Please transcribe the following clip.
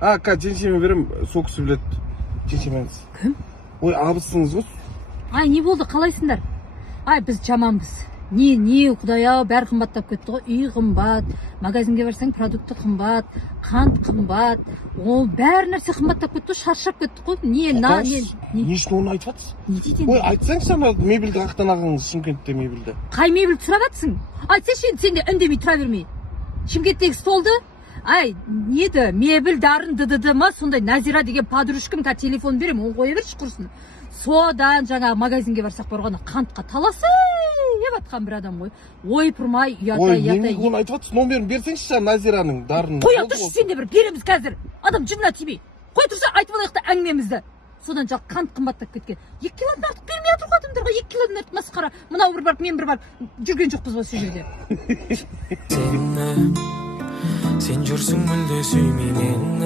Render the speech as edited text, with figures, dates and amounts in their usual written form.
Ака, жеңшеме берем, сокусы билет. Жеңшемеңиз. Кім? Ой, абысыңыз ғой. Ай, не болды, қалайсыңдар? Ай, біз жаманбыз. Не, құдай-ау, бәрі қымбаттап кетті ғой. Үй қымбат, магазинге барсаң продукты қымбат, қант қымбат. Ол бәрі нәрсе қымбаттап кетті ғой, шаршап кеттік қой. Не үшін оны айтып жатсыз? Не дейін? Ой, айтсаңшы ана мебельді қақтан алғаныңыз, Шымкентте мебельді. Қай мебель сұрап жатсың? Айтсайшы енді, сен де үндемей тұра бермей. Шымкенттегі столды, ай, неді, мебель дарын ды ма, сондай Назира деген подружкам телефон берем, ол қоя берші құрсын. Содан жаңа магазинге барсақ барғанда қантқа таласып атқан бір адам ғой. Ой, пұрмай, ой, енді оны айтып жатсыз, номерін берсеңші Назираның дарын. Қоя тұршы, сен де бір береміз қазір. Адам жынына тимей. Қой тұрса, айтып алайық та әңгімемізді. Содан жаңа қант қымбаттап кеткен. 2 килодан артық бермей жатыр ғой адамдарға, 2 килодан артық масқара. Мынау бір барып, мен бір барып жүрген жоқпыз ба сол жерде. Сен жүрсің мүлде сүймей мен